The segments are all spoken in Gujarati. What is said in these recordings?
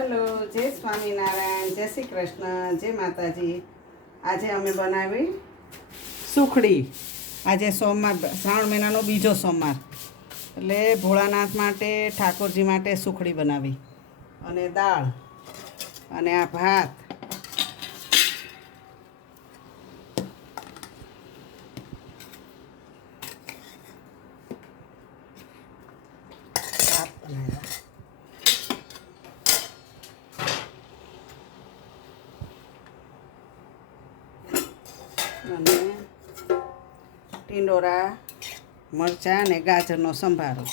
હેલો, જય સ્વામિનારાયણ, જય શ્રી કૃષ્ણ, જય માતાજી. આજે અમે બનાવી સુખડી. આજે સોમવાર, શ્રાવણ મહિનાનો બીજો સોમવાર, એટલે ભોળાનાથ માટે, ઠાકોરજી માટે સુખડી બનાવી. અને દાળ અને આ ભાત. ભાત બનાવ્યા. અને ટીંડોરા, મરચાં અને ગાજરનો સંભારો.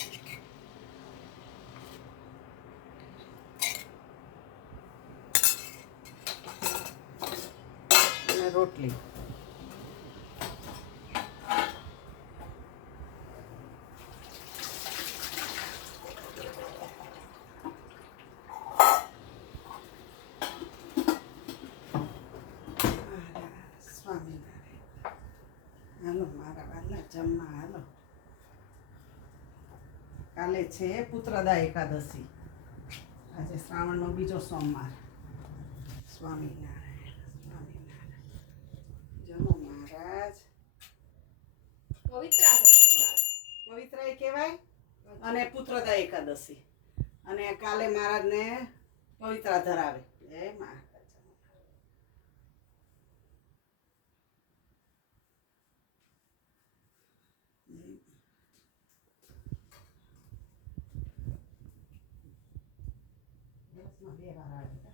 અને રોટલી. સ્વામિનારાયણ. હાલો મારા વાલા જમવા હાલો. કાલે છે પુત્રદા એકાદશી. આજે શ્રાવણનો બીજો સોમવાર. સ્વામિનારાયણ, સ્વામિનારાયણ. જમો મહારાજ. પવિત્રાય કહેવાય અને પુત્રદા એકાદશી. અને કાલે મહારાજને પવિત્રા ધરાવે. જય મહારાજ. બે વાર આવે.